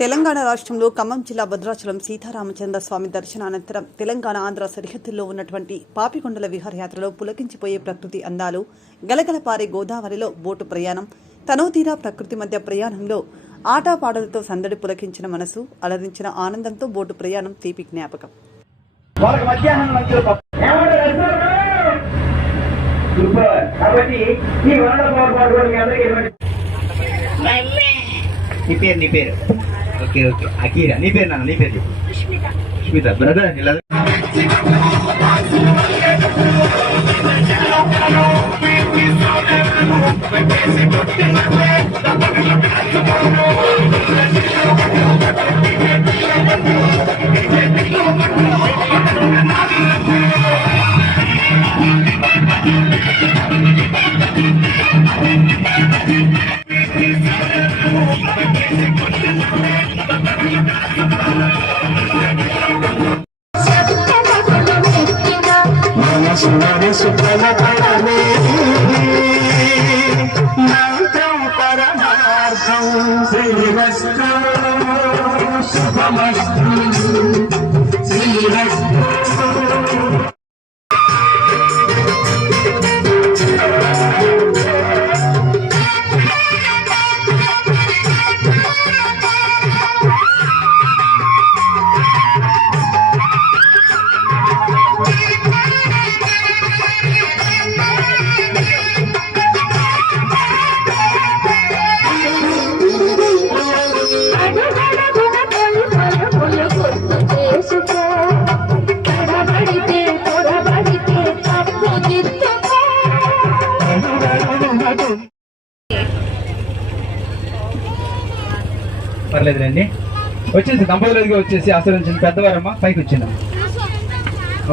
తెలంగాణ రాష్ట్రంలో ఖమ్మం జిల్లా భద్రాచలం సీతారామచంద్ర స్వామి దర్శనానంతరం తెలంగాణ ఆంధ్ర సరిహద్దుల్లో ఉన్నటువంటి పాపికొండల విహారయాత్రలో పులకించిపోయే ప్రకృతి అందాలు గలగలపారే గోదావరిలో బోటు ప్రయాణం తనోతీరా ప్రకృతి మధ్య ప్రయాణంలో ఆటపాటలతో సందడి పులకించిన మనసు అలరించిన ఆనందంతో బోటు ప్రయాణం తీపి జ్ఞాపకం. కాబట్టి ఈ మీ అందరికీ నీ పేరు నీ పేరు. ఓకే ఓకే అకీరా నీ పేరు నాన్న నీ పేరు చెప్పు సుష్మిత బ్రదర్ ఇలా మనసులోని సుఖల పడమే మంత్రం పరమార్థం శ్రీరస్తు. శుభమస్తు. శ్రీరస్తు. పర్లేదులేండి. వచ్చేసి దంపతులకి వచ్చేసి ఆశ్రయించిన పెద్దవారమ్మా పైకి వచ్చిందా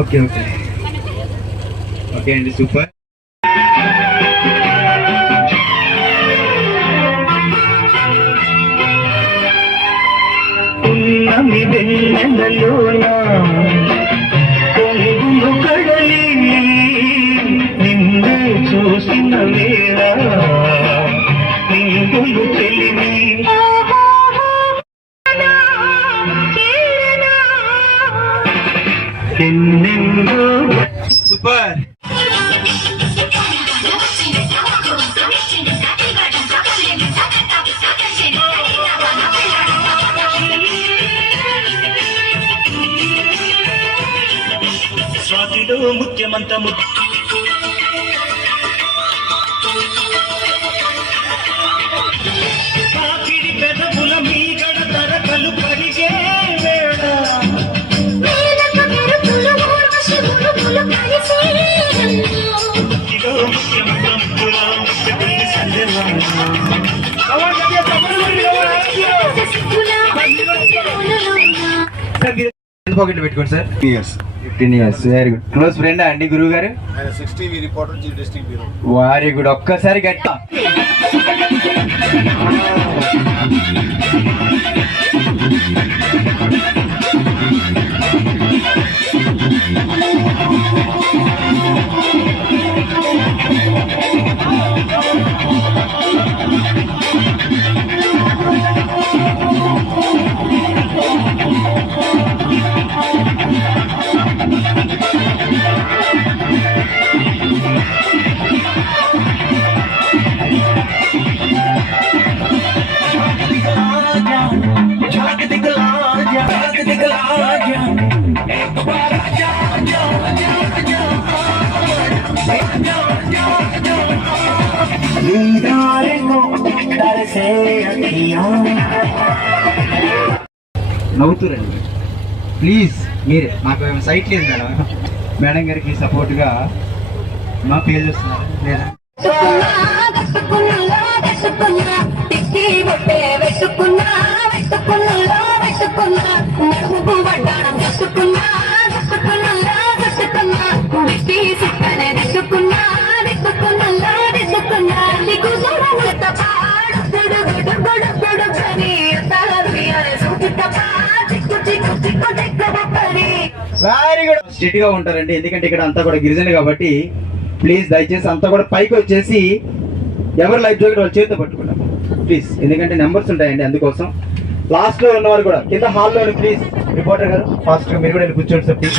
ఓకే ఓకే. ఓకే అండి సూపర్. ఉన్నమి వెన్నెలలోన ఎన్నెందో సూపర్. స్వాతిలో ముఖ్యమంత ముఖ్య పాకెట్ పెట్టుకోండి sir. Years fifteen years very good close friend అండి గురువు గారు వారి గుడ్ ఒక్కసారి గట్ట నవ్వుతురండి. ప్లీజ్ మీరే. మాకు ఏమైనా సైట్ లేదు మేడం. మేడం గారికి సపోర్ట్గా మా పేరు చూస్తున్నారు లేదా? వెరీ గుడ్ స్ట్రిక్ట్గా ఉంటారండి. ఎందుకంటే ఇక్కడ అంతా కూడా గిరిజన కాబట్టి ప్లీజ్ దయచేసి అంతా కూడా పైకి వచ్చేసి ఎవరు లైఫ్ జాకెట్ వాళ్ళ చేతితో పట్టుకుంటాం ప్లీజ్. ఎందుకంటే నెంబర్స్ ఉంటాయండి అందుకోసం. లాస్ట్లో ఉన్నవారు కూడా కింద హాల్లో ప్లీజ్ రిపోర్టర్ గారు. ఫాస్ట్గా మీరు కూడా వెళ్ళి కూర్చోండి సార్ ప్లీజ్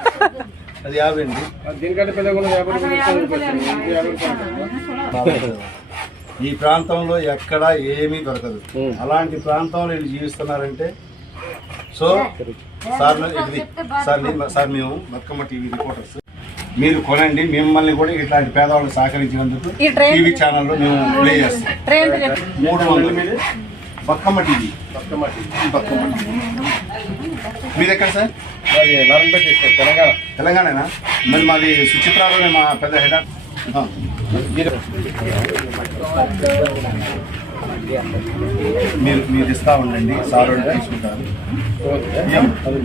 అది యాభై అండి. ఈ ప్రాంతంలో ఎక్కడ ఏమీ దొరకదు. అలాంటి ప్రాంతంలో వీళ్ళు జీవిస్తున్నారంటే సో సార్ ఇది సార్ నేను- సార్ మేము బతుకమ్మ టీవీ రిపోర్టర్స్. మీరు కొనండి మిమ్మల్ని కూడా ఇట్లాంటి పేదవాళ్ళకి సహకరించినందుకు టీవీ ఛానల్లో మేము ప్లే చేస్తాం. మూడు వందలు. Bathukamma TV. Bathukamma TV. Bathukamma TV. మీరు ఎక్కడ సార్ తెలంగాణ. తెలంగాణనా? మరి మాది సుచిత్రాలోనే మా పెద్ద హెడ్. మీరు మీరు ఇస్తా ఉండండి. సార్ వాళ్ళు తీసుకుంటారు?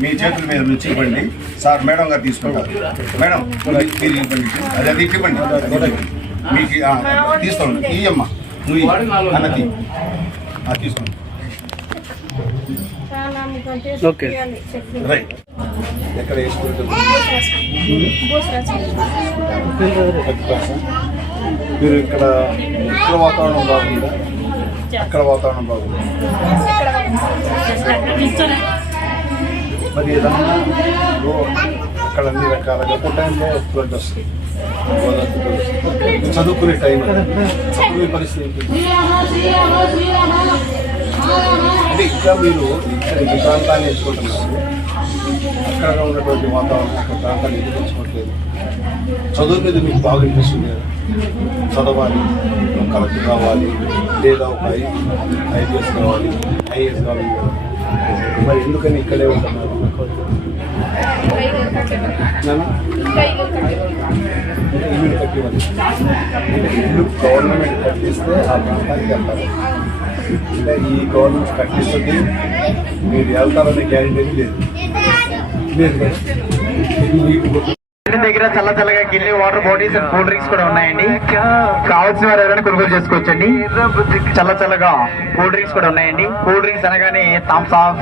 మీ చేతుల మీద నుంచి ఇవ్వండి. సార్ మేడం గారు తీసుకుంటారు. మేడం మీరు ఇవ్వండి. అది అది ఇవ్వండి. మీకు తీసుకోండి. ఇయ్యమ్మా. నువ్వు. అన్నది తీసుకోండి ఓకే. రైట్. ఎక్కడ మీరు ఇక్కడ ఇక్కడ వాతావరణం బాగుందా? అక్కడ వాతావరణం బాగుందా? మరి ఏదన్నా అక్కడ అన్ని రకాలుగా ఒక టైంలో గోదావరి వస్తుంది. చదువుకునే టైం చదువుకునే పరిస్థితి అంటే ఇంకా మీరు ఇక్కడ ఈ ప్రాంతాన్ని ఎంచుకుంటున్నారు అక్కడ ఉన్నటువంటి వాతావరణం అక్కడ ప్రాంతాన్ని ఎదుర్కొంచుకోవట్లేదు చదువు మీద మీకు బాగా ఇంట్రెస్ట్ ఉంది చదవాలి కలెక్టర్ కావాలి లేదా ఒక ఐపీఎస్ కావాలి ఐఏఎస్ కావాలి మరి ఎందుకని ఇక్కడే ఉంటున్నారు? ఇల్లు గవర్నమెంట్ కట్టిస్తే ఆ ప్రాంతానికి వెళ్తారు అంటే ఈ గవర్నమెంట్ కట్టిస్తుంది మీరు వెళ్తారనే గ్యారెంటీ లేదు లేదు దగ్గర చల్ల చల్లగా గిల్లి water bottles and cool drinks కూడా ఉన్నాయండి. కావాల్సిన వారు ఎవరైనా కొనుగోలు చేసుకోవచ్చండి. చల్ల చల్లగా కూల్ డ్రింక్స్ కూడా ఉన్నాయండి. కూల్ డ్రింక్స్ అనగానే థమ్స్ ఆఫ్.